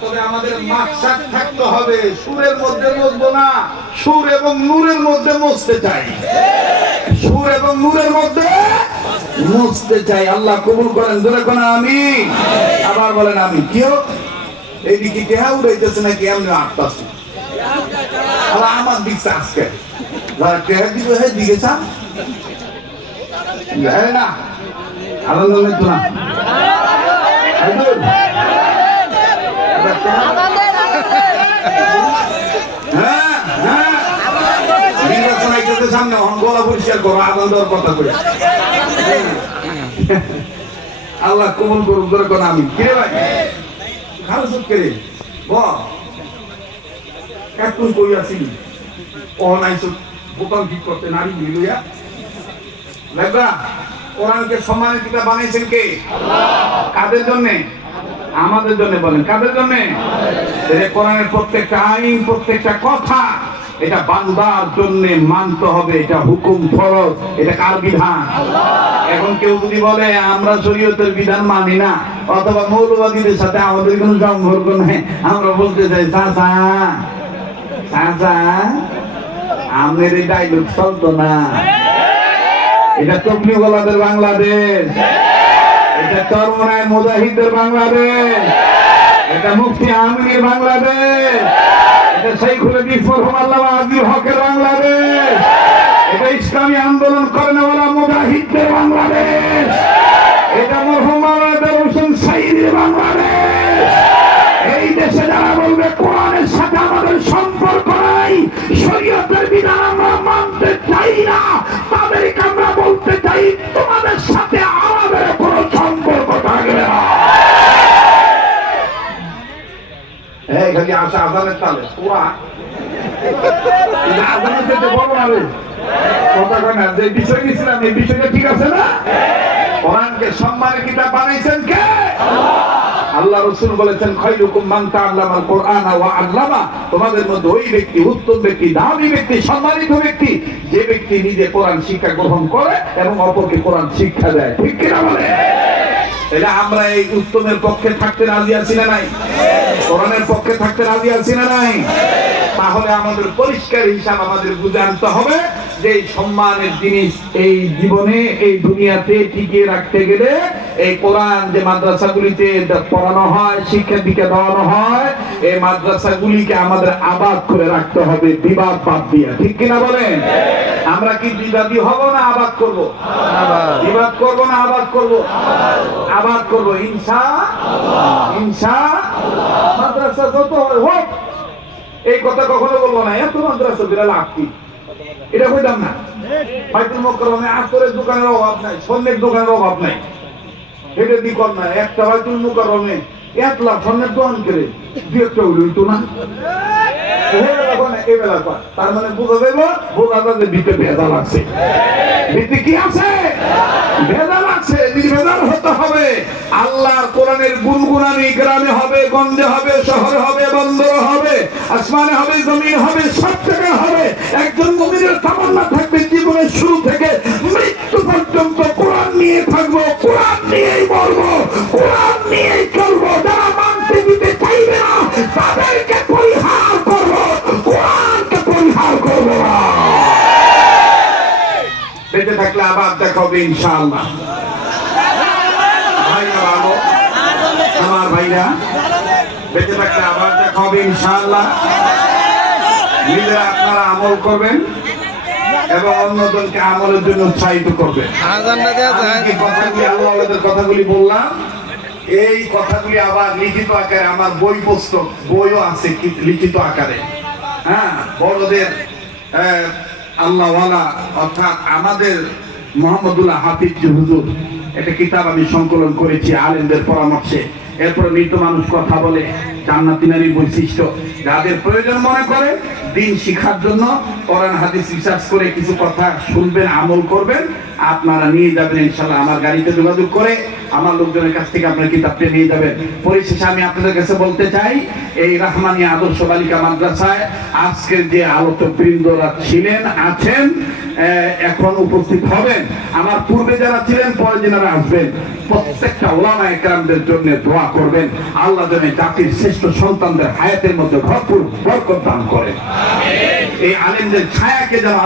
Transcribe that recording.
তবে আমাদের মাকসাদ থাকতে হবে। সুরের মধ্যে না। সুর এবং নূরের মধ্যে চাই। সুর এবং নূরের মধ্যে চাই। আল্লাহ কবুল করেন। ধরে কোন আমি আবার বলেন আমি কেউ এইদিকে দেহা উড়াইতেছে নাকি? আমি আটতাছি আবার আমার দিকছে আজকে। যারা টেহা দিবে? হে, দিকে চান না। আলাদা নিত না। সামনে গলা পরিষ্কার করো আনন্দ দেওয়ার কথা কই আল্লাহ কবুল করুক ধরে কোন আমি কে ভাই? খালো চুপ করে এখন কই আসিনি ও নাই বোকাল ঠিক করতে নারী মিলুয়া লাগবা কোরআনকে সম্মানের কিতাব বানাইছেন কে? কাদের জন্য? আমাদের জন্য বলেন কাদের জন্য? কোরআনের প্রত্যেকটা আইন প্রত্যেকটা কথা এটা বান্দার জন্য মানতে হবে এটা হুকুম ফরজ এটা কার বিধান? এখন কেউ যদি বলে আমরা শরীয়তের বিধান মানি না অথবা মৌলবাদীদের সাথে আমাদের কোনো সম্পর্ক নেই আমরা বলতে চাই চাচা চাচা এই ডাইলগ চলতো না। এটা তবলিগলাদের বাংলাদেশ। এটা চরমনায় মুজাহিদের বাংলাদেশ। এটা মুফতি আমিনের বাংলাদেশ। এটা আল্লামা আজিল হকের বাংলাদেশ। এটা ইসলামী আন্দোলন করেনওয়ালা মুজাহিদদের বাংলাদেশ। এটা মরহুম হোসেন সাইদের বাংলাদেশ। এই দেশে যারা বলবে কোরআনের সাথে আমাদের সম্পর্ক নাই, শরীয়তের বিধান আমরা মানতে চাই না। এই খালি আজানের তালে? পুরা। আজানের সাথে বড় না কথা কয় না, যে বিষয় নিয়েছিলাম এই বিষয়টা ঠিক আছে না? কোরআনকে সম্মানের কিতাব বানাইছেন কে? আল্লাহ রসুল বলেছেন, খৈরুকুম মান তাআল্লামাল কোরআন ওয়া আল্লামা। তোমাদের মধ্যে ওই ব্যক্তি, উত্তম ব্যক্তি, দামি ব্যক্তি, সম্মানিত ব্যক্তি, যে ব্যক্তি নিজে কোরআন শিক্ষা গ্রহণ করে এবং অপরকে কোরআন শিক্ষা দেয়। ঠিক কিনা বলে? এটা আমরা এই উত্তমের পক্ষে থাকতে রাজি আছি না নাই? কোরআনের পক্ষে থাকতে রাজি আছি না নাই? তাহলে আমাদের পরিষ্কার হিসাব আমাদের বুঝে আনতে হবে। যে সম্মানের জিনিস এই জীবনে, এই দুনিয়াতে টিকিয়ে রাখতে গেলে এই কোরআন যে মাদ্রাসাগুলিতে পড়ানো হয় শিক্ষা দীক্ষা দেওয়ানো হয়, এই মাদ্রাসাগুলিকে আমাদের আবাদ করে রাখতে হবে, বিবাদ বাদ দিয়া। ঠিক কিনা বলেন? আমরা কি বিবাদী হব না আবাদ করব? বিবাদ করব না আবাদ করব? আবাদ করব। ইনসা ইনসা মাদ্রাসা যত হয় হোক, এই কথা কখনো বলব না। এত মাদ্রাসা লাভ কি এটা কইতাম না। বাইতুল মোকরমে আতরের দোকানের অভাব নাই, স্বর্ণের দোকানের অভাব নাই। এটা দি কর না, একটা বাইতুল মোকরমে এক লাখ স্বর্ণের দোকান করে দু একটা উঠতো না। তার মানে বোঝা যাইব, বোঝা যায় যে ভিতরে ভেজাল আছে। ভিতরে কি আছে? ভেজাল আছে, যদি ভেজাল হবে, আল্লাহর কোরআনের গুনগুনানি গ্রামে হবে, গঞ্জে হবে, শহরে হবে, বন্দরে হবে, আসমানে হবে, জমিন হবে, সব জায়গায় হবে। একজন মুমিনের তামান্না থাকবে জীবনের শুরু থেকে মৃত্যু পর্যন্ত। কোরআন নিয়ে থাকব, কোরআন নিয়েই মরবো, কোরআন নিয়েই চলবো। যারা মানতে দিতে চাইবে না, তাদেরকে পরিহার করব, কোরআনকে পরিহার করব। না বেঁচে থাকলে আবার দেখা হবে ইনশাআল্লাহ। ভাইরা বেঁচে থাকলে আবার দেখা হবে ইনশাআল্লাহ। নিজেরা আপনারা আমল করবেন এবং অন্যজনকে আমলের জন্য উৎসাহিত করবেন। কথাগুলি আল্লাহ কথাগুলি বললাম এই কথাগুলি আবার লিখিত আকারে আমার বই পুস্তক বইও আছে লিখিত আকারে। হ্যাঁ বড়দের আল্লাহওয়ালা অর্থাৎ আমাদের মোহাম্মদুল্লাহ হাফিজ হুজুর একটা কিতাব আমি সংকলন করেছি আলেমদের পরামর্শে। এরপর মৃত মানুষ কথা বলে, জান্নাতি নারীর বৈশিষ্ট্য। যাদের প্রয়োজন মনে করে, দিন শিখার জন্য কোরআন, হাদিস রিসার্চ করে কিছু কথা শুনবেন, আমল করবেন। আপনারা নিয়ে যাবেন ইনশাল্লাহ আমার গাড়িতে যোগাযোগ করে আমার লোকজনের কাছ থেকে আপনার কিতাবটা নিয়ে যাবেন। পরিশেষে আমি আপনাদের কাছে বলতে চাই, এই রাহমানিয়া আদর্শ বালিকা মাদ্রাসায় আজকের যে আলোচক বৃন্দরা ছিলেন, আছেন এখন উপস্থিত হবেন। আমার পূর্বে যারা ছিলেন, পরে যারা আসবেন, প্রত্যেকটা ওলামা একরামদের জন্য দোয়া করবেন। আল্লাহ যেন জাতির শ্রেষ্ঠ সন্তানদের হায়াতের মধ্যে ভরপুর বরকত দান করেন। এই আলেমদের ছায়াকে যেন